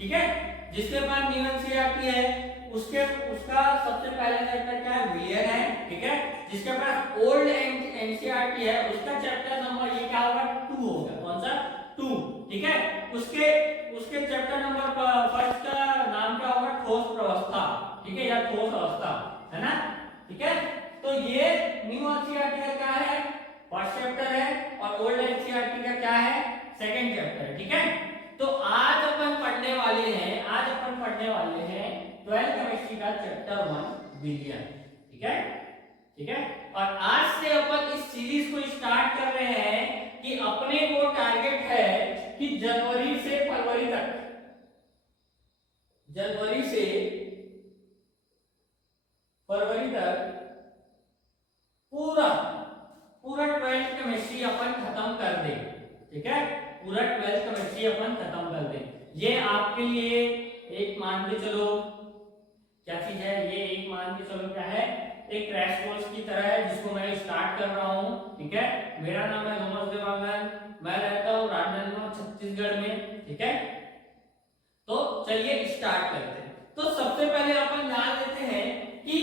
ठीक है। जिसके पास न्यू एनसीईआरटी है उसके उसका सबसे पहला चैप्टर क्या है, विलियन है, ठीक है। जिसके पास ओल्ड एनसीईआरटी है उसका चैप्टर नंबर ये क्या होगा, 2 होगा। कौन सा, 2, ठीक है। उसके उसके चैप्टर नंबर फर्स्ट का नाम क्या होगा, ठोस प्रवस्था, ठीक है, या ठोस अवस्था, है ना, ठीक है। तो ये न्यू एनसीईआरटी का क्या है, फर्स्ट चैप्टर है, और ओल्ड एनसीईआरटी का क्या है, सेकंड चैप्टर, ठीक है। तो आज अपन पढ़ने वाले हैं 12th केमिस्ट्री का चैप्टर 1 विलियन, ठीक है, ठीक है। और आज से अपन इस सीरीज को स्टार्ट कर रहे हैं कि अपने को टारगेट है कि जनवरी से फरवरी तक, जनवरी से फरवरी तक पूरा 12th केमिस्ट्री अपन खत्म कर दे, ठीक है, पूरा 12th केमिस्ट्री अपन खत्म कर दे। ये आपके लिए एक मान के चलो क्या चीज है, ये एक मान के चलो क्या है, एक क्रैश कोर्स की तरह है जिसको मैं स्टार्ट कर रहा हूँ, ठीक है। मेरा नाम है मोहम्मद देवांगन, मैं रहता हूँ राजनांदगांव छत्तीसगढ़ में, ठीक है। तो चलिए स्टार्ट करते हैं। तो सबसे पहले अपन जान लेते हैं कि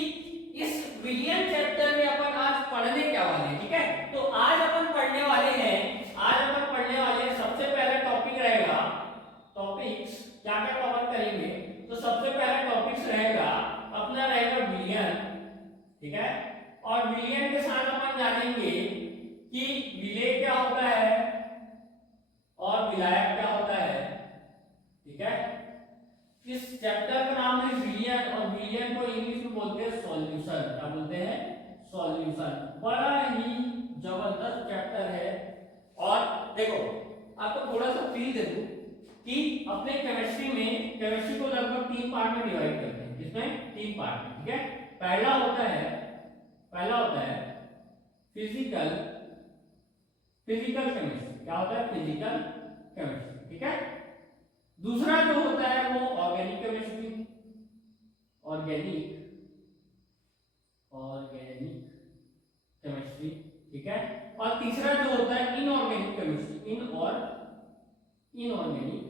इस विलियन चैप्टर में अपन आज पढ़ने क्या वाले हैं, ठीक है। तो आज अपन पढ़ने वाले हैं सबसे पहला टॉपिक रहेगा, टॉपिक्स क्या क्या कवर करेंगे, तो सबसे पहला टॉपिक्स रहेगा अपना रहेगा विलियन, ठीक है। और विलियन के साथ अपन जानेंगे कि विलेय क्या होता है और विलायक क्या होता है, ठीक है। इस चैप्टर का नाम है विलियन, और विलियन को इंग्लिश में बोलते हैं सॉल्यूशन, क्या बोलते हैं, सॉल्यूशन। बड़ा ही जबरदस्त चैप्टर है। और देखो आपको थोड़ा सा फील दे दूं कि अपने केमिस्ट्री को लगभग 3 पार्ट में डिवाइड करते हैं, जिसमें 3 पार्ट है, ठीक है। पहला होता है फिजिकल केमिस्ट्री, क्या होता है, फिजिकल केमिस्ट्री, ठीक है। दूसरा जो होता है वो ऑर्गेनिक केमिस्ट्री, ठीक है। और तीसरा जो होता है इनऑर्गेनिक केमिस्ट्री, इनऑर्गेनिक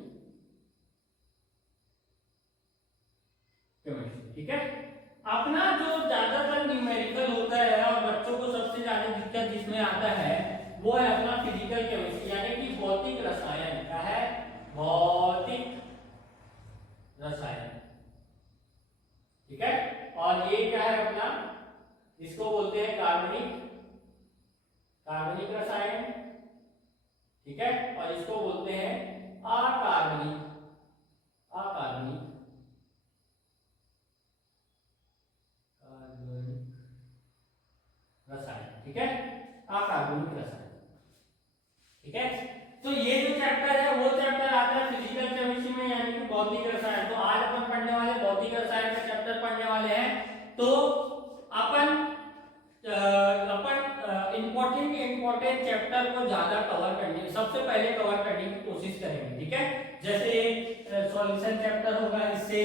केमिस्ट्री, ठीक है। अपना जो ज्यादातर न्यूमेरिकल होता है और बच्चों को सबसे ज्यादा दिक्कत जिसमें आता है वो है अपना फिजिकल केमिस्ट्री, यानी कि भौतिक रसायन, क्या है, भौतिक रसायन, ठीक है। और ये क्या है अपना, इसको बोलते हैं कार्बनिक रसायन, ठीक है। और इसको बोलते हैं अकार्बनिक रसायन, ठीक है, अकार्बनिक रसायन, ठीक है। तो ये जो चैप्टर है वो चैप्टर आता है फिजिकल केमिस्ट्री में, यानी कि भौतिक रसायन। तो आज अपन पढ़ने वाले भौतिक रसायन का चैप्टर पढ़ने वाले हैं। तो अपन इंपॉर्टेंट चैप्टर को ज्यादा सबसे पहले कवर करने की कोशिश करेंगे, ठीक है। जैसे सॉल्यूशन चैप्टर होगा, इससे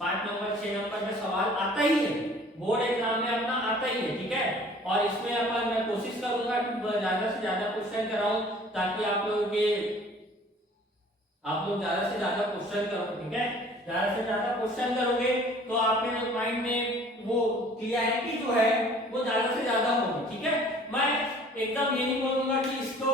5 नंबर 6 नंबर का सवाल आता ही है, बोर्ड एग्जाम में अपना आता ही है, ठीक है। और इसमें अपन मैं कोशिश करूंगा कि ज्यादा से ज्यादा क्वेश्चन कराऊं, ताकि आप लोग ज्यादा से ज्यादा क्वेश्चन करो, ठीक है। ज्यादा से ज्यादा क्वेश्चन करोगे तो आपके माइंड में वो क्लियरिटी जो है वो ज्यादा से ज्यादा होगी, ठीक है। मैं एकदम ये नहीं बोलूंगा कि इसको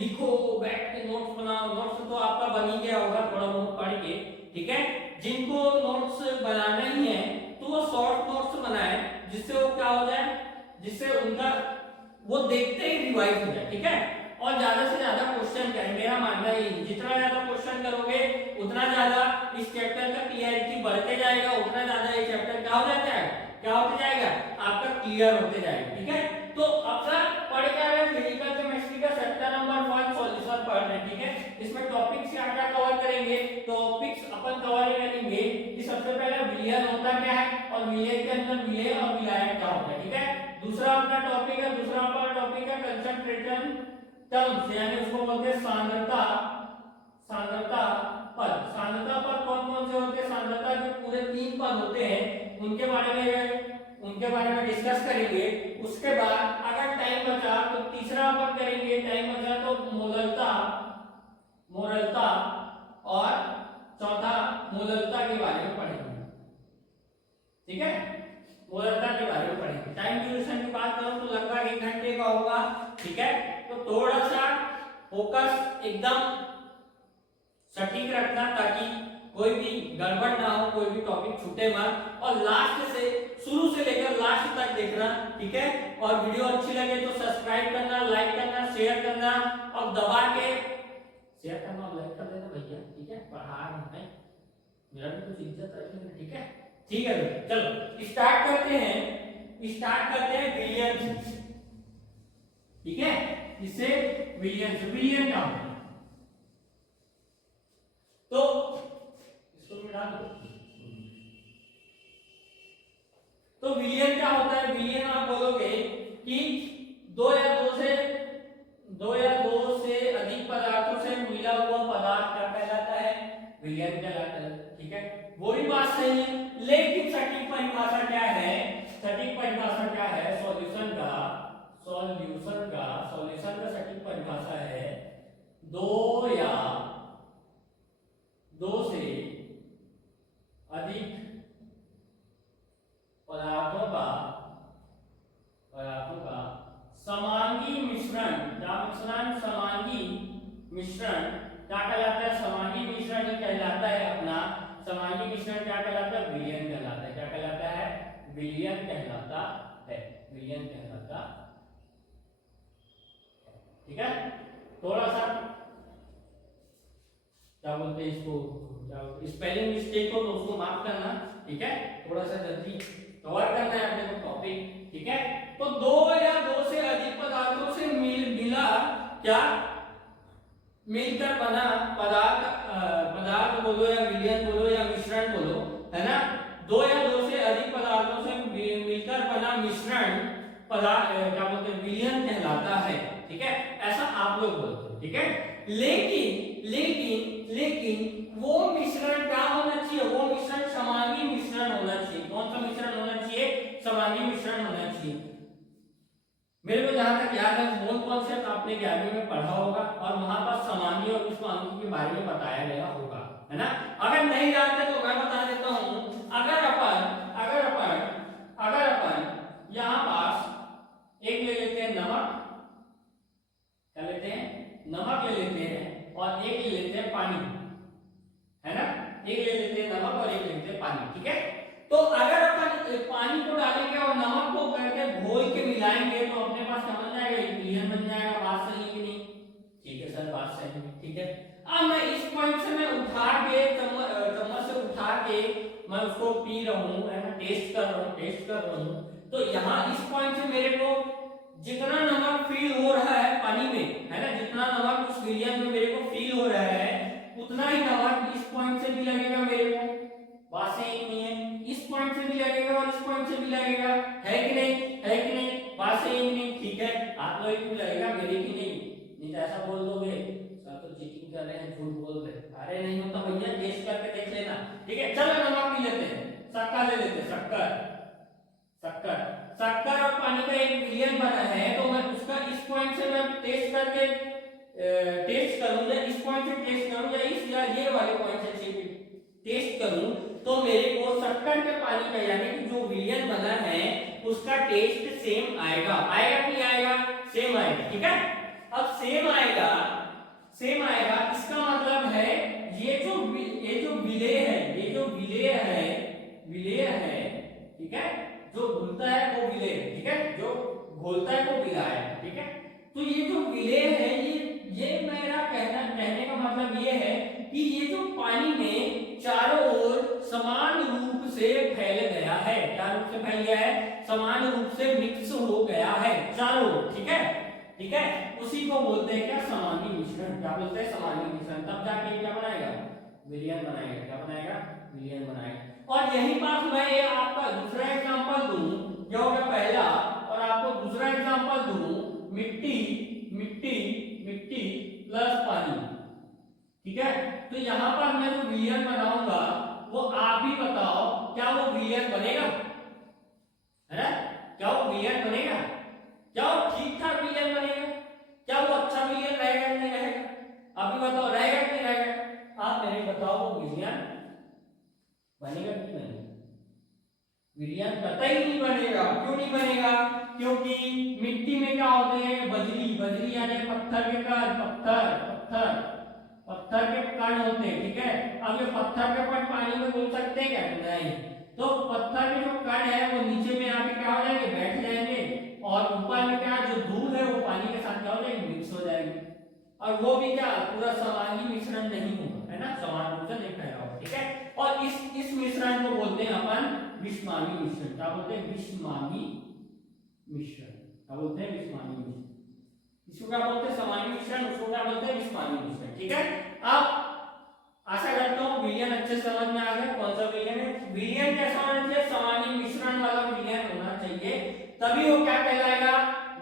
लिखो, बैठ के नोट्स बनाओ, नोट्स तो आपका बन ही गया होगा थोड़ा बहुत पढ़ के, ठीक है। जिनको नोट्स बनाना ही है तो वो शॉर्ट नोट्स बनाए, जिससे वो क्या हो जाए, जिससे उनका वो देखते ही रिवाइज हो जाए, ठीक है। और ज्यादा से ज्यादा क्वेश्चन करें, मेरा मानना ये, जितना ज्यादा क्वेश्चन करोगे उतना ज्यादा इस चैप्टर का क्लियरिटी बढ़ते जाएगा, उतना ज्यादा ये चैप्टर क्या हो जाता है, क्या होते जाएगा, आपका क्लियर होते जाएगा, ठीक है। तो अपना पढ़ क्या रहे, फिजिकल केमिस्ट्री का चैप्टर नंबर 1 सॉल्यूशन पढ़ रहे हैं, ठीक है। इसमें टॉपिक्स क्या क्या कवर करेंगे, टॉपिक्स अपन कवर करेंगे कि सबसे पहले विलियन होता क्या है, और विलियन के अंदर विलेय और विलायक क्या होता है, ठीक है। दूसरा अपना टॉपिक है कंसंट्रेशन टर्म्स, यानी उसको बोलते हैं सांद्रता पद कौन कौन से होते हैं, सांद्रता के पूरे 3 पद होते हैं, उनके बारे में डिस्कस करेंगे। उसके बाद अगर टाइम बचा तो तीसरा अपन करेंगे, टाइम बचा तो मोलरता और चौथा ठीक है, मोलरता के बारे में पढ़ेंगे। टाइम ड्यूरेशन की बात करूं तो लगभग 1 घंटे का होगा, ठीक है। तो थोड़ा सा फोकस एकदम सटीक रखना ताकि कोई भी गड़बड़ ना हो, कोई भी टॉपिक छूटे मत, और लास्ट से शुरू से लेकर लास्ट तक देखना, ठीक है। और वीडियो अच्छी लगे तो सब्सक्राइब करना, लाइक करना, शेयर करना, और दबा के शेयर करना और लाइक कर देना भैया, ठीक है। पढ़ा रहे हैं, मेरा भी कुछ इज्जत रखेंगे, ठीक है। ठीक है, चलो स्टार्ट करते हैं बिलियन, ठीक है। इससे बिलियन का तो इसको मिटा दो। तो बिलियन क्या होता है? बिलियन आप बोलोगे कि दो या दो से अधिक पदार्थों से मिला हुआ पदार्थ क्या कहलाता है? बिलियन कहलाता है, ठीक है। वो भी बात सही है, लेकिन सटीक परिभाषा क्या है? सटीक परिभाषा क्या है? सॉल्यूशन का सटीक परिभाषा है दो से अधिक पदार्थों का समांगी मिश्रण क्या कहलाता है? समांगी मिश्रण ही कहलाता है अपना। समांगी मिश्रण क्या कहलाता है? बिलियन कहलाता है। क्या कहलाता है? बिलियन कहलाता है, बिलियन कहलाता है, ठीक है। थोड़ा सा क्या बोलते हैं इसको, स्पेलिंग मिस्टेक हो तो उसको माफ करना, ठीक है। थोड़ा सा जल्दी कवर करना है अपने को टॉपिक, ठीक है। तो दो या दो से अधिक पदार्थों से मिला क्या मिलकर बना पदार्थ बोलो या विलयन बोलो या मिश्रण बोलो, है ना। दो या दो से अधिक पदार्थों से मिलकर बना मिश्रण पदार्थ क्या बोलते हैं? विलयन कहलाता है, ठीक है। ऐसा आप लोग बोलते हो, ठीक है। लेकिन वो मिश्रण क्या होना चाहिए? वो मिश्रण समांगी मिश्रण होना चाहिए। कौन सा मिश्रण होना चाहिए? समांगी मिश्रण होना चाहिए। मेरे को जहां तक याद है मोल कॉन्सेप्ट आपने 11वीं में पढ़ा होगा और वहां पर समांगी और विषमांगी के बारे में बताया गया होगा, है ना। अगर नहीं जानते तो मैं बता देता हूं। अगर अपन यहां पास एक ले लेते हैं नमक, क्या लेते हैं? नमक ले लेते हैं, और एक ले लेते हैं पानी, है ना। एक ले लेते हैं नमक और एक ले लेते हैं पानी, ठीक है। तो अगर अपन पानी को डालेंगे और नमक को करके घोल के मिलाएंगे तो अपने पास समझ जाएगा बिलियन बन जाएगा। बात सही है कि नहीं? ठीक है सर, बात सही है, ठीक है। अब मैं इस पॉइंट से मैं उठा के चम्मच से उठा के मैं उसको पी रहा हूँ, है ना, टेस्ट कर रहा हूँ। तो यहाँ इस पॉइंट से मेरे को जितना नमक फील हो रहा है पानी में, है ना, जितना नमक उस बिलियन में मेरे को फील हो रहा है उतना ही नमक इस पॉइंट से भी लगेगा मेरे को। बात सही नहीं है? इस पॉइंट से भी लगेगा और इस पॉइंट से भी लगेगा, है कि नहीं? है कि नहीं? बात सही नहीं? ठीक है। आप लोग को लगेगा मेरे की नहीं तो ऐसा बोल दोगे सर तो चीटिंग कर रहे हैं, झूठ बोल रहे हैं। अरे नहीं होता भैया, टेस्ट करके देख लेना, ठीक है। चलो नमक पी लेते हैं, शक्कर ले लेते हैं, शक्कर और पानी का एक बिलियन बना है। तो मैं उसका इस पॉइंट से मैं टेस्ट करके टेस्ट करूं या इस पॉइंट से टेस्ट करूं या इस या ये वाले पॉइंट से टेस्ट करूं तो मेरे को शक्कर के पानी का यानी कि जो विलियन बना है उसका टेस्ट सेम आएगा। आएगा कि नहीं आएगा? सेम आएगा, ठीक है। अब सेम आएगा इसका मतलब है ये जो विलेय है, ठीक है। जो घुलता है वो विलेय, ठीक है। जो घोलता है वो विला है, ठीक है। तो ये जो विलेय है ये मेरा कहने का मतलब ये है कि ये जो पानी में चारों ओर समान रूप से फैल गया है। क्या रूप से फैल गया है? समान रूप से मिक्स हो गया है चारों ओर, ठीक है, ठीक है। उसी को बोलते हैं क्या? समांगी मिश्रण। क्या बोलते हैं? समांगी मिश्रण। तब जाके क्या बनाएगा? विलियन बनाएगा। क्या बनाएगा? विलियन बनाएगा। और यही बात मैं ये आपका दूसरा एग्जांपल दूं, जो हो गया पहला, और आपको दूसरा एग्जांपल दूं, मिट्टी प्लस पानी, ठीक है। तो यहां पर मैं जो विलियन बनाऊंगा वो आप भी बताओ क्या वो विलियन बनेगा, है ना? क्या वो विलियन बनेगा? क्या वो ठीक ठाक विलियन बनेगा? क्या वो अच्छा विलियन रहेगा कि नहीं रहेगा? आप भी बताओ, रहेगा कि नहीं रहेगा? आप मेरे बताओ वो विलियन बनेगा कि नहीं बनेगा? विलयन कतई नहीं बनेगा। क्यों नहीं बनेगा? क्योंकि मिट्टी में क्या होते हैं, बजरी, बजरी यानी पत्थर के कण, पत्थर पत्थर पत्थर के कण होते हैं, ठीक है। अब ये पत्थर के कण पानी में घुल सकते हैं क्या? नहीं। तो पत्थर के जो कण है वो नीचे में आके क्या हो जाएंगे, बैठ जाएंगे, और ऊपर में क्या जो धूल है वो पानी के साथ क्या हो जाएगी, मिक्स हो जाएगी, और वो भी क्या पूरा समांगी मिश्रण नहीं होगा, है ना, समान रूप से नहीं फैला होगा, ठीक है। और इस मिश्रण को बोलते हैं अपन विषमांगी मिश्रण। क्या बोलते हैं? विषमांगी मिश्रण। क्या बोलते हैं? विषमांगी मिश्रण। इसको क्या बोलते हैं? समांगी मिश्रण। उसको क्या बोलते हैं? विषमांगी मिश्रण, ठीक है। अब आशा करता हूँ विलयन अच्छे समझ में आ गया। कौन सा विलयन है? विलयन कैसा होना चाहिए? समांगी मिश्रण वाला विलयन होना चाहिए, तभी वो क्या कहलाएगा?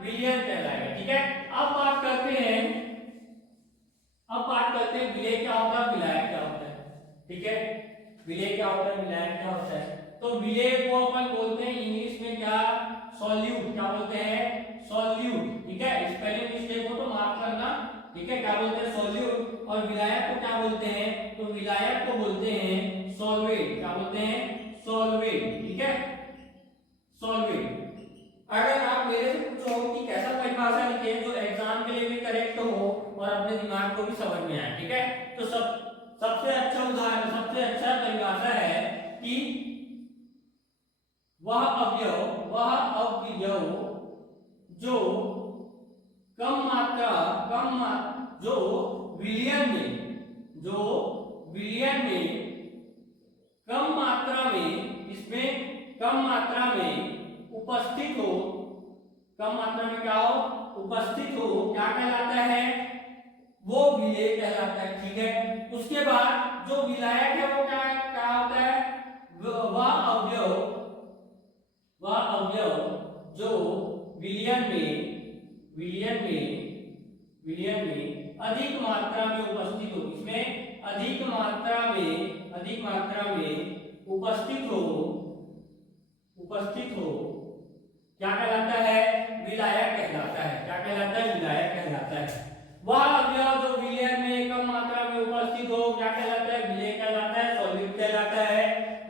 विलयन कहलाएगा, ठीक है। अब बात करते हैं विलय क्या होता है, विलायक क्या होता है, ठीक है। विलय क्या होता है, विलायक क्या होता है? तो विलय को अपन बोलते हैं इंग्लिश में क्या? सॉल्यूट। क्या बोलते हैं? सॉल्यूट, ठीक है। स्पेलिंग मिस्टेक हो तो माफ करना, ठीक है। क्या बोलते हैं? सॉल्यूट। और विलायक को क्या बोलते हैं? तो विलायक को बोलते हैं सॉल्वेट। क्या बोलते हैं? सॉल्वेट, ठीक है, सॉल्वेट। अगर आप मेरे से पूछो कि कैसा परिभाषा लिखे जो एग्जाम के लिए भी करेक्ट हो और अपने दिमाग को भी समझ में आए, ठीक है, तो सबसे अच्छा उदाहरण, सबसे अच्छा परिभाषा है कि वह अवयव जो जो विलयन में कम मात्रा में, इसमें कम मात्रा में उपस्थित हो, कम मात्रा में क्या हो? उपस्थित हो, क्या कहलाता है? वो विलय कहलाता है, ठीक है। उसके बाद जो विलायक है वो क्या होता है? वह अवयव जो विलयन में अधिक मात्रा में उपस्थित हो, इसमें अधिक मात्रा में उपस्थित हो क्या कहलाता है? विलायक कहलाता है। क्या कहलाता है? विलायक कहलाता है। वह अवयव जो विलयन में कम मात्रा में उपस्थित हो क्या कहलाता है? विलय कहलाता है, सॉल्यूट कहलाता है।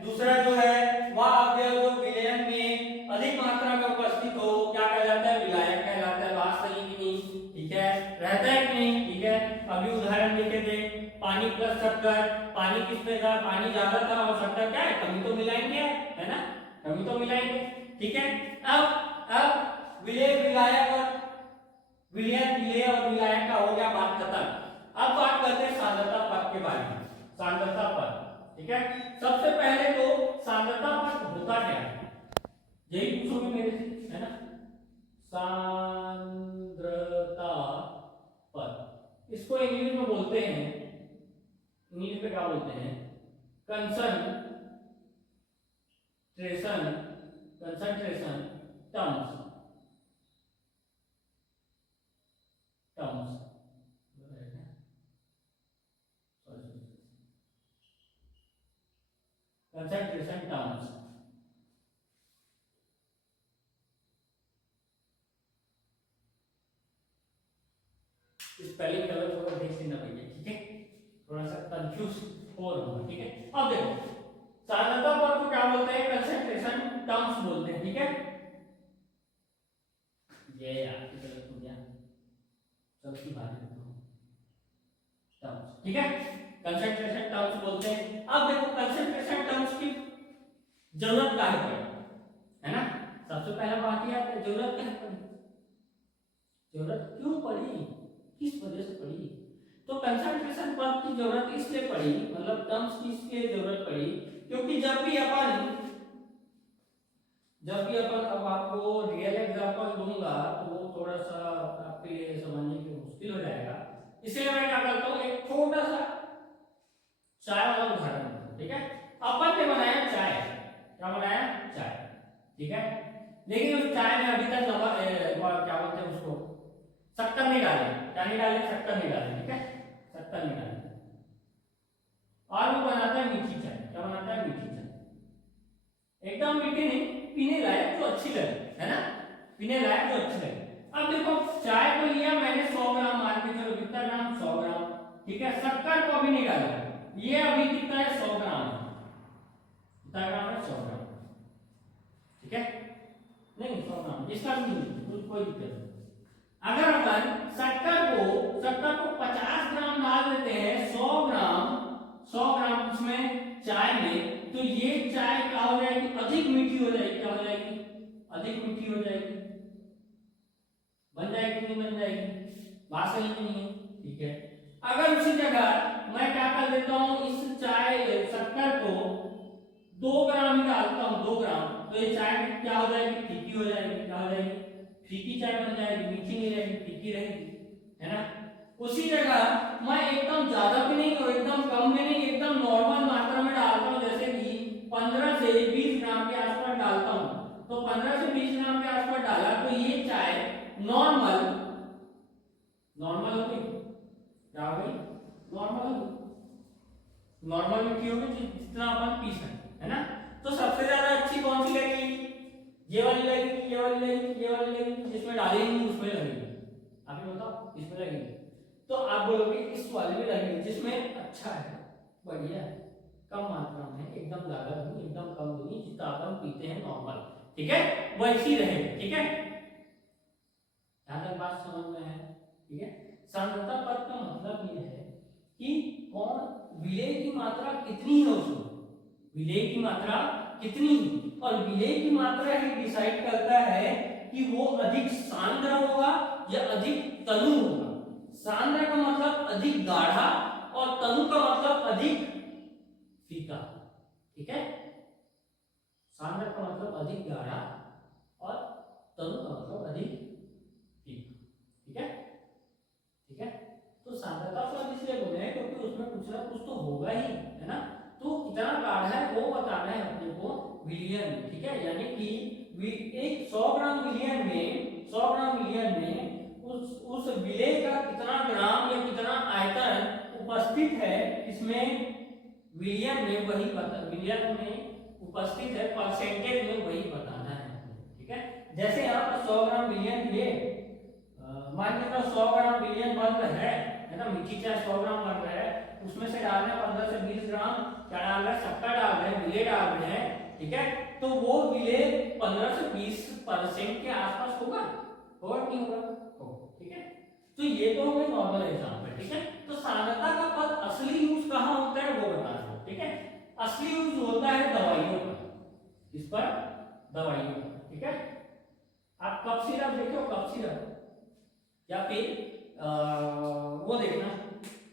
दूसरा जो है वह अवयव जो विलयन में अधिक मात्रा में उपस्थित हो क्या कहलाता है? विलायक कहलाता है। बात सही कि नहीं? ठीक है, रहता है कि नहीं? ठीक है। अभी उदाहरण लिखे थे, पानी प्लस शक्कर, पानी किसमें था? पानी ज्यादा था और शक्कर क्या है? कमी तो मिलाएंगे, है ना, कमी तो मिलाएंगे, ठीक है। अब विलय विलायक और विलय और विलायक का हो गया, बात खत्म। अब बात करते हैं सांद्रता पद के बारे में। सांद्रता पद, ठीक है। सबसे पहले तो सांद्रता पद होता क्या है, यही पूछोगे मेरे से, है ना। सांद्रता पद, इसको इंग्लिश में बोलते हैं, इंग्लिश में क्या बोलते हैं? Concentration terms, concentration terms. Spelling colour थोड़ा देख लेना भैया, ठीक है, थोड़ा सा कंफ्यूज हो रहा हूं, ठीक है। अब देखो सांद्रता पद को क्या बोलते हैं? कंसंट्रेशन टर्म्स बोलते हैं, ठीक है। ये यार गलत हो गया, सबकी बात करता हूं, टर्म्स, ठीक है, कंसंट्रेशन टर्म्स बोलते हैं। अब देखो कंसंट्रेशन टर्म्स की जरूरत काहे पड़ी, है ना। सबसे पहला बात यह है जरूरत काहे पड़ी, जरूरत क्यों पड़ी, किस वजह से पड़ी? तो कंसंट्रेशन पद की जरूरत इसलिए पड़ी, मतलब टर्म्स की इसलिए जरूरत पड़ी क्योंकि जब भी अपन अब आपको रियल एग्जांपल दूंगा तो वो थोड़ा सा आपके लिए समझने के मुश्किल हो जाएगा, इसलिए मैं क्या करता हूँ एक छोटा सा चाय वाला उदाहरण, ठीक है। अपन ने बनाया चाय, क्या बनाया? चाय, ठीक है। लेकिन उस चाय में अभी तक क्या बोलते हैं उसको, शक्कर नहीं डाले, क्या नहीं डाले? शक्कर नहीं डाले, ठीक है, शक्कर नहीं डाले। और वो बनाता है मीठी चाय, क्या बनाता है? मीठी चाय, एकदम मीठी नहीं, पीने लायक जो अच्छी लगे, है ना, पीने लायक जो अच्छी लगे। अब देखो चाय को लिया मैंने 100 ग्राम, मान के चलो कितना ग्राम? 100 ग्राम, ठीक है। शक्कर को अभी नहीं डाला, ये अभी कितना है? 100 ग्राम, कितना ग्राम है? 100 ग्राम। इसका भी कोई दिक्कत नहीं। अगर अपन शक्कर को 50 ग्राम डाल देते हैं 100 ग्राम इसमें चाय में, तो ये चाय क्या हो जाएगी, अधिक मीठी हो जाएगी। क्या हो जाएगी, अधिक मीठी हो जाएगी। बन जाएगी नहीं बन जाएगी, बात सही नहीं है, ठीक है। अगर उसी जगह मैं क्या कर देता हूं, इस चाय शक्कर को 2 ग्राम ही डालता हूं, 2 ग्राम, तो ये चाय क्या हो जाएगी, फीकी हो जाएगी। क्या हो जाएगी, फीकी चाय बन जाएगी, मीठी नहीं रहेगी, फीकी रहेगी, है ना। उसी जगह मैं एकदम ज्यादा भी नहीं और एकदम कम भी नहीं, एकदम नॉर्मल मात्रा में डालता हूं, जैसे कि 15 से 20 ग्राम के आसपास डालता हूं। तो 15 से 20 ग्राम के आसपास डाला तो ये चाय नॉर्मल हो गई। क्या हो गई, नॉर्मल हो गई। नॉर्मल मीठी हो गई जितना अपन पी सकते, है ना। तो सबसे ज्यादा अच्छी कौन सी लगेगी, ये वाली लगेगी, ये वाली लगेगी, ये वाली लगेगी, जिसमें डालेंगे उसमें लगेगी। आप ही बताओ, इसमें लगेगी। तो आप बोलोगे इस वाले में लगेगी, जिसमें अच्छा है, बढ़िया है, कम मात्रा में, एकदम ज्यादा नहीं, एकदम कम नहीं, जितना अपन पीते हैं नॉर्मल, ठीक है, वैसी रहेगी, ठीक है। यहां तक बात समझ में है, ठीक है। सांद्रता पद का मतलब ये है कि कौन विलेय की मात्रा कितनी है उसमें, विलेय की मात्रा कितनी, और विलेय की मात्रा ही डिसाइड करता है कि वो अधिक सांद्र होगा या अधिक तनु होगा। सांद्र का मतलब अधिक गाढ़ा और तनु का मतलब अधिक फीका, ठीक है। सांद्र का मतलब अधिक गाढ़ा और तनु का मतलब अधिक फीका, ठीक है, ठीक है। तो सांद्रता पद इसलिए बोले हैं क्योंकि उसमें कुछ ना कुछ तो होगा ही, है ना। तो कितना गाढ़ा है वो बताना है अपने को विलियन में, ठीक है। यानी कि एक 100 ग्राम विलियन में उस विलेय का कितना ग्राम या कितना आयतन उपस्थित है इसमें विलियन में, वही पता, विलियन में उपस्थित है, परसेंटेज में वही बताना है, ठीक है। जैसे यहाँ पर 100 ग्राम विलियन लिए, मान लीजिए 100 ग्राम विलियन बन रहा है ना, मीठी चाय 100 ग्राम बन रहा है, उसमें से डाल रहे हैं 15 से 20 ग्राम क्या डाल रहे हैं, शक्कर डाल रहे हैं, विलेय डाल रहे हैं, ठीक है। तो वो विलेय 15 से 20% के आसपास होगा, नहीं होगा, ठीक है। तो ये तो हो गए नॉर्मल एग्जांपल, ठीक है। तो सांद्रता का पद असली यूज कहाँ होता है वो बता दो, ठीक है। असली यूज होता है दवाइयों पर, इस पर दवाइयों पर, ठीक है। आप कफ सिरप देखो, कफ सिरप, या फिर वो देखना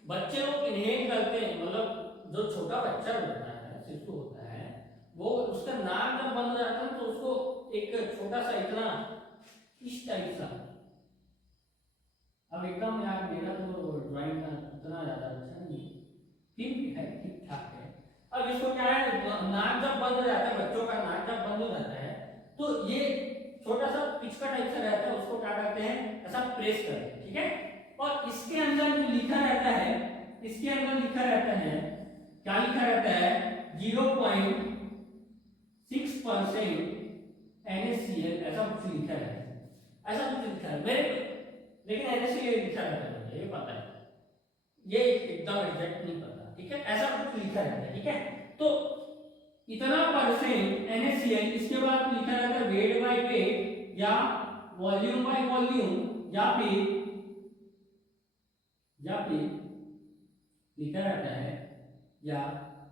बच्चे लोग इनहेल करते हैं, मतलब जो छोटा बच्चा होता है, शिशु होता है, वो उसका नाक जब बंद हो जाता है तो उसको एक छोटा सा इतना इस टाइप सा, अब एकदम यार मेरा तो ड्राइंग का उतना ज्यादा अच्छा नहीं, फिर भी है, ठीक ठाक है। अब इसको क्या है, नाक जब बंद हो जाता है, बच्चों का नाक जब बंद हो जाता है तो ये छोटा सा पिचका टाइप सा रहता है, उसको क्या करते हैं, ऐसा प्रेस करते हैं, ठीक है। और इसके अंदर जो लिखा रहता है, इसके अंदर लिखा रहता है, क्या लिखा रहता है, 0.6% NaCl, ऐसा कुछ लिखा है, ऐसा कुछ लिखा है मेरे, लेकिन NaCl लिखा रहता है, ये पता है, ये एकदम एग्जैक्ट नहीं पता, ठीक है, ऐसा कुछ लिखा रहता है, ठीक है। तो इतना परसेंट NaCl, इसके बाद लिखा रहता है वेट बाय वेट या वॉल्यूम बाय वॉल्यूम, या फिर लिखा रहता है या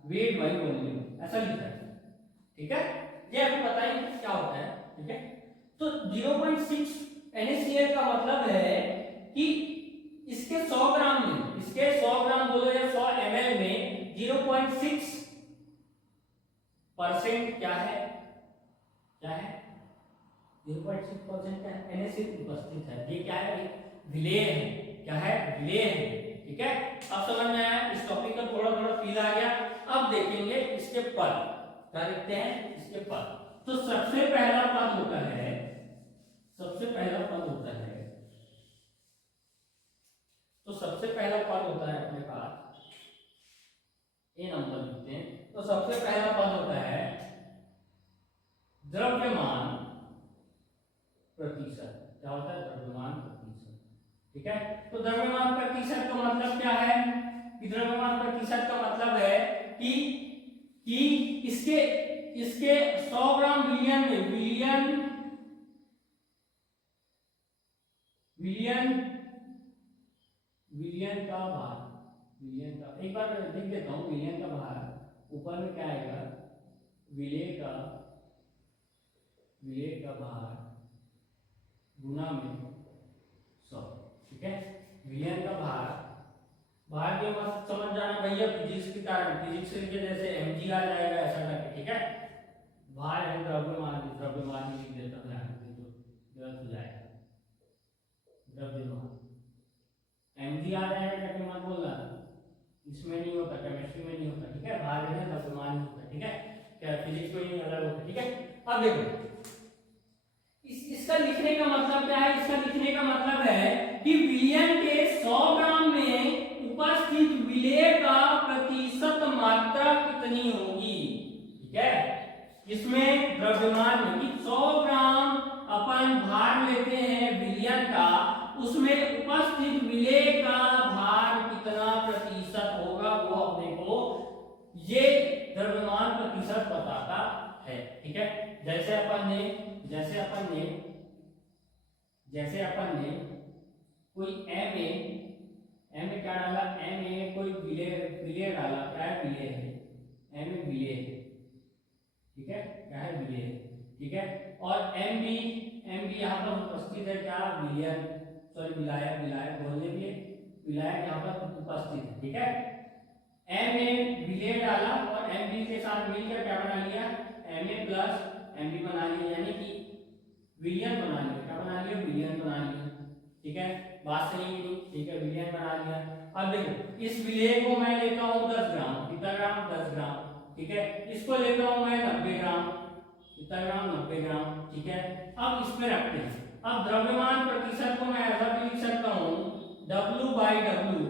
वेट बाय वॉल्यूम, ऐसा लिखा है, ठीक है। ये आपको पता ही क्या होता है, ठीक है। तो 0.6 NaCl का मतलब है कि इसके 100 ग्राम में, इसके 100 ग्राम बोलो या 100 ml में 0.6% क्या है, 0.6% क्या है, NaCl उपस्थित है। ये क्या है, विलेय है, क्या है, विलेय है, ठीक है। अब समझ में आया, इस टॉपिक का थोड़ा थोड़ा फील आ गया। अब देखेंगे इसके पद, क्या लिखते हैं इसके पद। तो सबसे पहला पद होता है, सबसे पहला पद होता है, तो सबसे पहला पद होता है अपने पास, ए नंबर लिखते हैं। तो सबसे पहला पद होता है द्रव्यमान प्रतिशत, क्या होता है, द्रव्यमान प्रतिशत, ठीक है। तो द्रव्यमान प्रतिशत का मतलब क्या है, कि द्रव्यमान प्रतिशत का मतलब है कि इसके 100 ग्राम विलियन में, विलियन का भार, विलयन का, एक बार लिख देता हूँ, विलयन का भार ऊपर में क्या आएगा, विलय का भार गुना में 100। ठीक है, विलयन का भार के मत समझ जाना भैया, फिजिक्स के कारण, फिजिक्स के जैसे mg आ जाएगा ऐसा करके। ठीक है, भार है द्रव्यमान लिख देता हूं, तो गलत हो जाएगा, द्रव्यमान mg आ जाएगा, द्रव्यमान बोलना इसमें नहीं होता, केमिस्ट्री में नहीं होता। ठीक है, भार है द्रव्यमान होता है। ठीक है, क्या फिजिक्स में नहीं अलग होता। ठीक है, अब देखो इसका लिखने का मतलब क्या है, इसका लिखने का मतलब है कि विलयन के 100 ग्राम में उपस्थित विलेय का प्रतिशत मात्रा कितनी होगी। ठीक है, इसमें द्रव्यमान में कि 100 ग्राम अपन भार लेते हैं विलयन का, उसमें उपस्थित विलेय का भार कितना प्रतिशत होगा, वो अपने को ये द्रव्यमान प्रतिशत बताता है। ठीक है, जैसे अपन ने कोई एम ए क्या डाला, एम ए कोई विलेय डाला, क्या है, विलेय है, एम ए विलेय है। ठीक है, क्या है, विलेय है। ठीक है, और एम बी यहाँ पर उपस्थित है, क्या, विलयन, सॉरी विलायक बोलने के लिए, विलायक यहाँ पर उपस्थित है। ठीक है, एम ए विलेय डाला और एम बी के साथ मिलकर क्या बना लिया, M A plus M B बना लिया, यानी कि विलयन बना लिया। क्या बना लिया, विलयन बना लिया। ठीक है, बात सही है। ठीक है, विलयन बना लिया। अब देखो इस विलेय को मैं लेता हूँ 10 ग्राम, कितना ग्राम, 10 ग्राम। ठीक है, इसको लेता हूँ मैं 90 ग्राम, कितना ग्राम, 90 ग्राम। ठीक है, अब इसमें रखते हैं। अब द्रव्यमान प्रतिशत को मैं ऐसा भी लिख सकता हूँ, W/W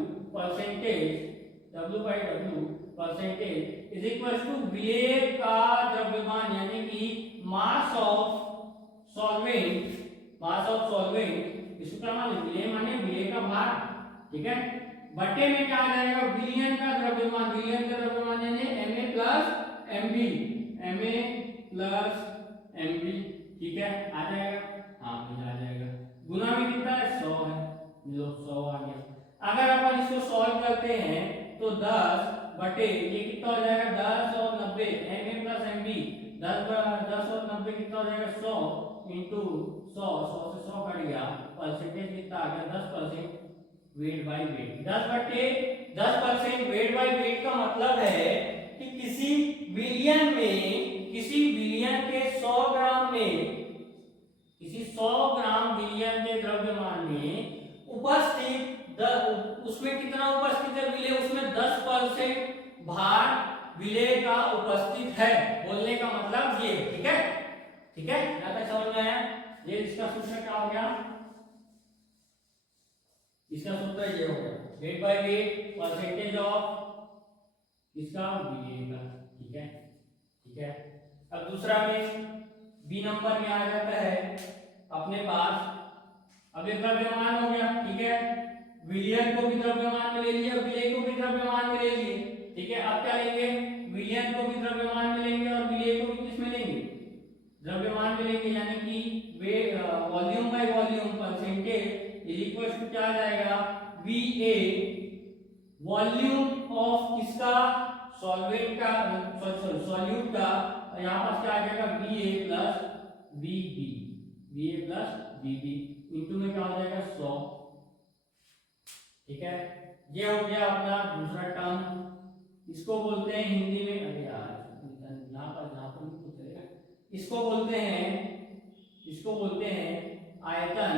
percentage is equal to विलेय का द्रव्यमान, यानी कि मास ऑफ सॉल्वेंट, इसका मतलब विलेय माने विलेय का भार। ठीक है, बटे में क्या आ जाएगा, विलयन का द्रव्यमान यानी Ma प्लस Mb, ठीक है, आ जाएगा, हाँ आ जाएगा, गुना में कितना है, 100 है, लो 100 आ गया। अगर अपन इसको सॉल्व करते हैं तो 10 बटे ये कितना हो जाएगा, 10 और 90, Ma प्लस Mb, 10 और 90 कितना हो जाएगा, 100 इंटू 100 से 100 कट गया, परसेंटेज कितना आ गया, 10% weight by weight. 10% weight by weight का मतलब है कि किसी विलियन के 100 ग्राम में, किसी 100 ग्राम विलियन के द्रव्यमान में उपस्थित उसमें कितना उपस्थित है विलेय, उसमें 10% भार विलेय का उपस्थित है, बोलने का मतलब ये। ठीक है, यहाँ तक समझ में आया। ये इसका सूत्र क्या हो गया, इसका सूत्र ये हो गया, weight by weight percentage of इसका विलेय का। ठीक है, अब दूसरा में बी नंबर में आ जाता है अपने पास, अब एक द्रव्यमान हो गया। ठीक है, विलयन को भी द्रव्यमान में ले लिया, विलेय को भी द्रव्यमान में ले लिए। ठीक है, अब क्या लेंगे, विलयन को भी द्रव्यमान में लेंगे और विलेय को भी किस में लेंगे, द्रव्यमान में लेंगे, यानी कि volume by volume percentage is equal to क्या आ जाएगा, VA वॉल्यूम ऑफ किसका, सॉल्वेंट का, सॉल्यूट का, यहाँ पर क्या आ जाएगा, VA प्लस VB इंटू में क्या हो जाएगा, 100। ठीक है, ये हो गया अपना दूसरा टर्म। इसको बोलते हैं हिंदी में, अरे यार यहाँ पर नहीं तो चलेगा, इसको बोलते हैं आयतन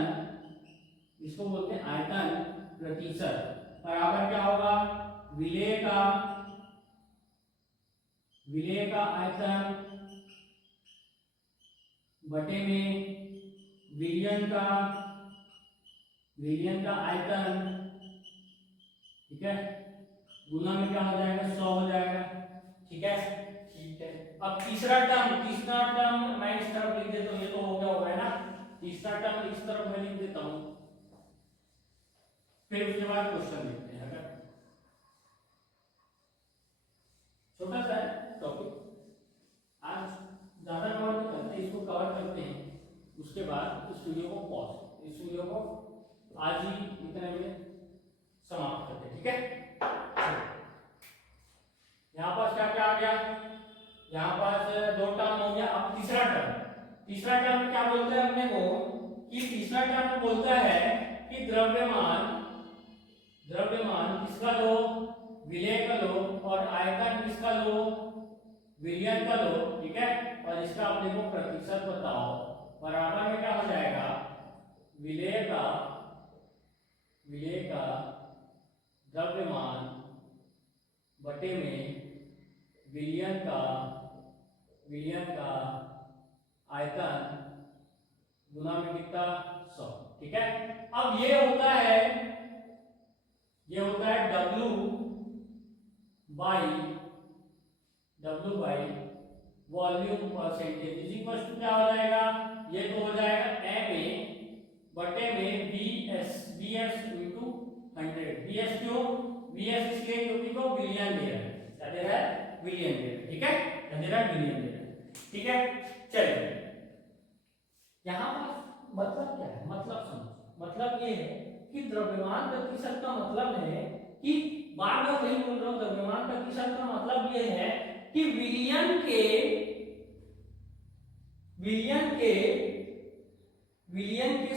प्रतिशत, बराबर क्या होगा, विलेय का आयतन बटे में विलयन का आयतन। ठीक है, गुना में क्या हो जाएगा, 100 हो जाएगा। ठीक है, अब तीसरा टर्म मैं इस तरफ लिख देता हूँ, ये तो हो गया ना, तीसरा टर्म इस तरफ मैं लिख देता हूँ, फिर उसके बाद क्वेश्चन देखते हैं। अगर छोटा सा टॉपिक, आज ज्यादा कवर नहीं करते, इसको कवर करते हैं, उसके बाद इस वीडियो को आज ही इतने में समाप्त करते हैं। यहाँ पास दो टर्म हो गया। अब तीसरा टर्म, तीसरा टर्म क्या बोलता है अपने को कि तीसरा टर्म बोलता है कि द्रव्यमान, द्रव्यमान किसका लो, विलेय का लो, और आयतन किसका लो, विलयन का लो, ठीक है। और इसका अपने को प्रतिशत बताओ, बराबर में क्या हो जाएगा, विलेय का द्रव्यमान बटे में विलयन का आयतन गुना में कितना 100, ठीक है। अब ये होता है W by volume percentage is equal to क्या हो जाएगा, ये तो हो जाएगा MA बटे में BS इंटू 100। BS क्यों, BS इसलिए क्योंकि वो बिलियन दे रहा है, क्या दे रहा है, बिलियन दे रहा है, ठीक है, क्या दे रहा है, बिलियन दे रहा है, ठीक है। चलिए यहाँ पर मतलब क्या है, मतलब समझो, मतलब ये है कि द्रव्यमान प्रतिशत का मतलब है कि बार बार वही बोल रहा हूं, द्रव्यमान प्रतिशत का मतलब ये है कि विलयन के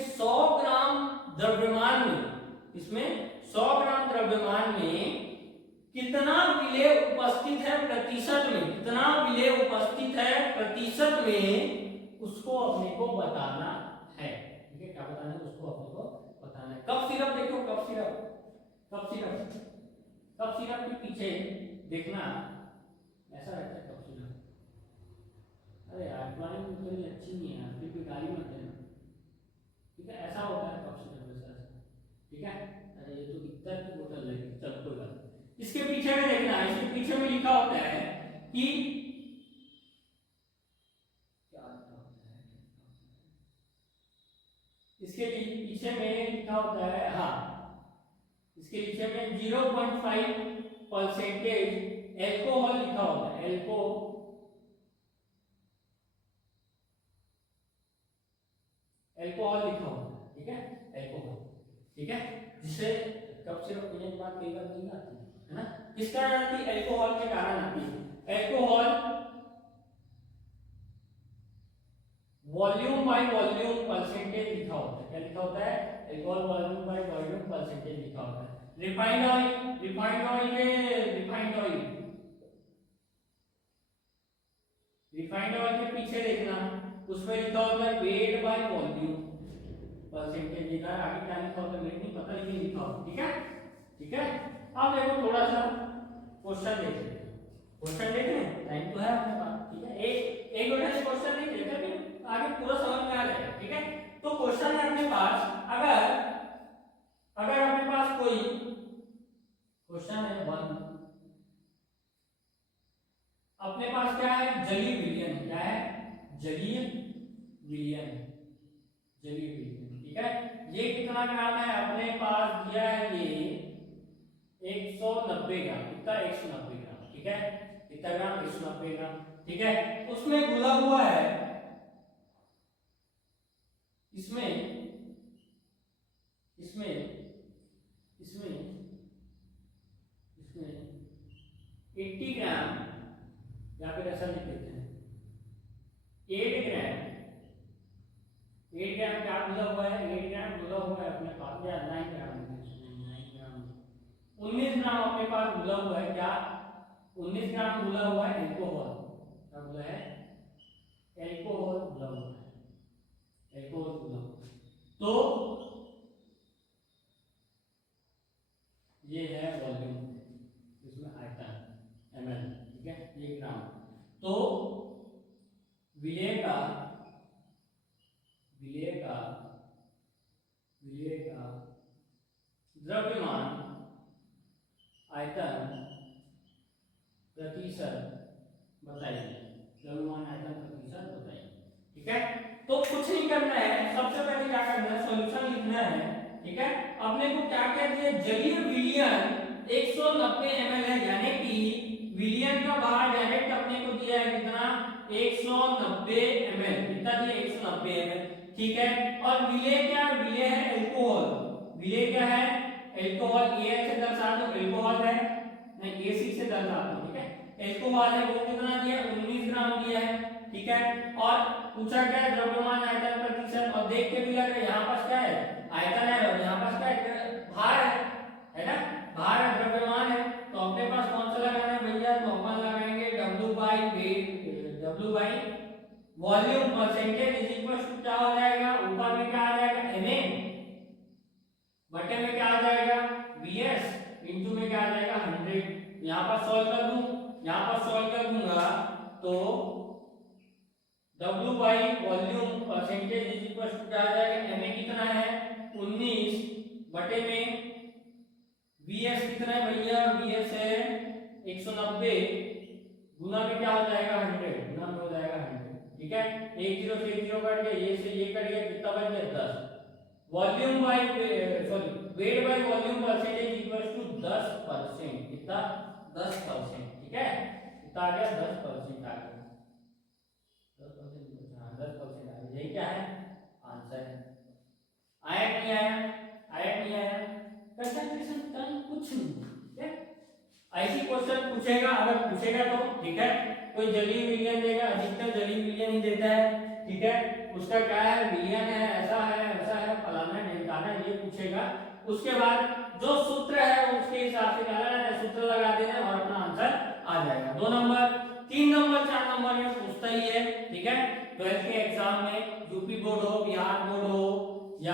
100 ग्राम द्रव्यमान में, इसमें 100 ग्राम द्रव्यमान में कितना विलेय उपस्थित है प्रतिशत में, कितना विलेय उपस्थित है प्रतिशत में, उसको अपने को बताना है, ठीक है। क्या बताना है, उसको अपने को बताना है। कप सिरप देखो, कप सिरप के पीछे देखना ऐसा रहता है कप सिरप। अरे यार ड्राइंग उतनी अच्छी नहीं है, फिर भी गाली मत देना, ठीक है। ऐसा होता है कप सिरप ऐसा, ठीक है। अरे ये तो इतना की बोतल है, चल कोई बात। इसके पीछे में देखना, इसके पीछे में लिखा होता है कि क्या होता है, इसके पीछे में लिखा होता है, हाँ इसके पीछे में 0.5% एल्कोहल लिखा होता है, एल्कोहल लिखा होता है, ठीक है, एल्कोहल, ठीक है। जिससे कब सिर्फ पीने के बाद कई बार नींद आती है ना, किस कारण आती है, एल्कोहल के कारण आती है। Alcohol volume by volume percentage लिखा होता है, क्या लिखा होता है, alcohol volume by volume percentage लिखा होता है। रिफाइंड ऑयल के पीछे देखना, उसमें लिखा होता है वेट बाय वॉल्यूम परसेंटेज लिखा है, आगे क्या लिखा होता है वेट नहीं पता, लेकिन लिखा होता है, ठीक है, ठीक है। अब देखो थोड़ा सा क्वेश्चन देख लेते हैं, क्वेश्चन देख लें, टाइम तो है अपने पास, ठीक है। एक वजह से क्वेश्चन देख लेते हैं, फिर आगे पूरा समझ में आ जाएगा, ठीक है। तो क्वेश्चन है अपने पास, अगर अपने पास कोई क्वेश्चन है 1, अपने पास क्या है, जलीय विलयन, क्या है, जलीय विलयन, ठीक है। ये कितना ग्राम है, अपने पास दिया है ये 190 ग्राम, कितना 190 ग्राम, ठीक है, कितना ग्राम, 190 ग्राम, ठीक है। उसमें घुला हुआ है, इसमें 80 ग्राम, या फिर ऐसा लिख देते हैं 8 ग्राम, 8 ग्राम क्या घुला हुआ है, 8 ग्राम घुला हुआ है अपने पास, या 9 ग्राम, 19 ग्राम अपने पास घुला हुआ है, क्या 19 ग्राम घुला हुआ है एल्कोहल, क्या घुला है, एल्कोहल घुला हुआ है, एल्कोहल घुला हुआ है। तो ये है वॉल्यूम, इसमें आयतन ml, ठीक है, ये ग्राम। तो विलेय का द्रव्यमान आयतन प्रतिशत बताइए, द्रव्यमान आयतन प्रतिशत बताइए, ठीक है। तो कुछ नहीं करना है, सबसे पहले क्या करना है, सॉल्यूशन लिखना है, ठीक है। अपने को क्या क्या दिया, जलीय विलयन 190 ml है, यानी कि विलयन का बाहर डायरेक्ट अपने को दिया है कितना, 190 ml, कितना दिया, 190 ml, ठीक है। और विलेय क्या, विलेय है एल्कोहल, विलेय क्या है, एल्कोहल, ए से दर्शा दो, एल्कोहल है, नहीं AC से दर्शा दो, ठीक है। एल्कोहल है वो कितना दिया, 19 नाम दिया है, ठीक है। और पूछा क्या है, द्रव्यमान आयतन प्रतिशत, और देख के भी लगे यहाँ पास क्या है, आयतन है, और यहाँ पास क्या है, भार है ना, भार है, द्रव्यमान है। तो अपने पास कौन सा लगाना है भैया, तो अपन लगाएंगे W by weight, W by volume percentage is equal to क्या हो जाएगा, ऊपर में क्या आ जाएगा MA, बटे में क्या आ जाएगा VS, इनटू में क्या आ जाएगा 100। यहाँ पर सॉल्व कर दूं, यहाँ पर सॉल्व कर दूंगा तो W by volume percentage is equal to क्या आ जाएगा, MA कितना है 19, बटे में VS कितना है भैया, VS है 190, गुना में क्या हो जाएगा 100, गुना में हो जाएगा 100, ठीक है। एक जीरो से एक जीरो कट गया, ये से ये कट गया, कितना बच गया 10। Volume by sorry weight by volume percentage equals to 10%, कितना 10%, ठीक है। कितना आ गया 10% आ गया, 10%, हाँ 10% आ गया, यही क्या है आंसर है। आया नहीं आया, आया नहीं आया, कंसंट्रेशन टर्म कुछ नहीं, ठीक है। ऐसी क्वेश्चन पूछेगा, अगर पूछेगा तो ठीक है, कोई जलीय विलयन देगा, अधिकतर जलीय विलयन ही देता है, ठीक है। उसका क्या है, विलयन है, ऐसा है, वैसा है, फलाना है, ढिमकाना है, ये पूछेगा। उसके बाद जो सूत्र है उसके हिसाब से क्या है, सूत्र लगा देना और अपना आंसर आ जाएगा। 2 नंबर, 3 नंबर, 4 नंबर में पूछता ही है, ठीक है। 12th के एग्जाम में यूपी बोर्ड हो, बिहार बोर्ड हो, या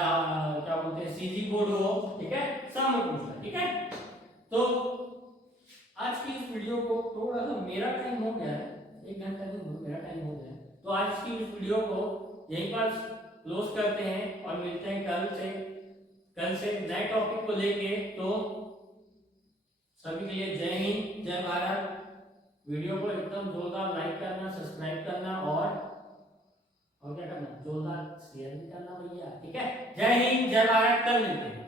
क्या बोलते हैं सीजी बोर्ड हो, ठीक है, सब में पूछता है, ठीक है। तो आज की इस वीडियो को थोड़ा सा, मेरा टाइम हो गया है, 1 घंटा नहीं, मेरा टाइम हो गया है, तो आज की इस वीडियो को यहीं पर क्लोज करते हैं और मिलते हैं कल से नए टॉपिक को लेके। तो सभी के लिए जय हिंद, जय भारत। वीडियो को एकदम जोरदार लाइक करना, सब्सक्राइब करना और क्या करना, जोरदार शेयर भी करना भैया, ठीक है। जय हिंद, जय भारत, कल मिलते हैं।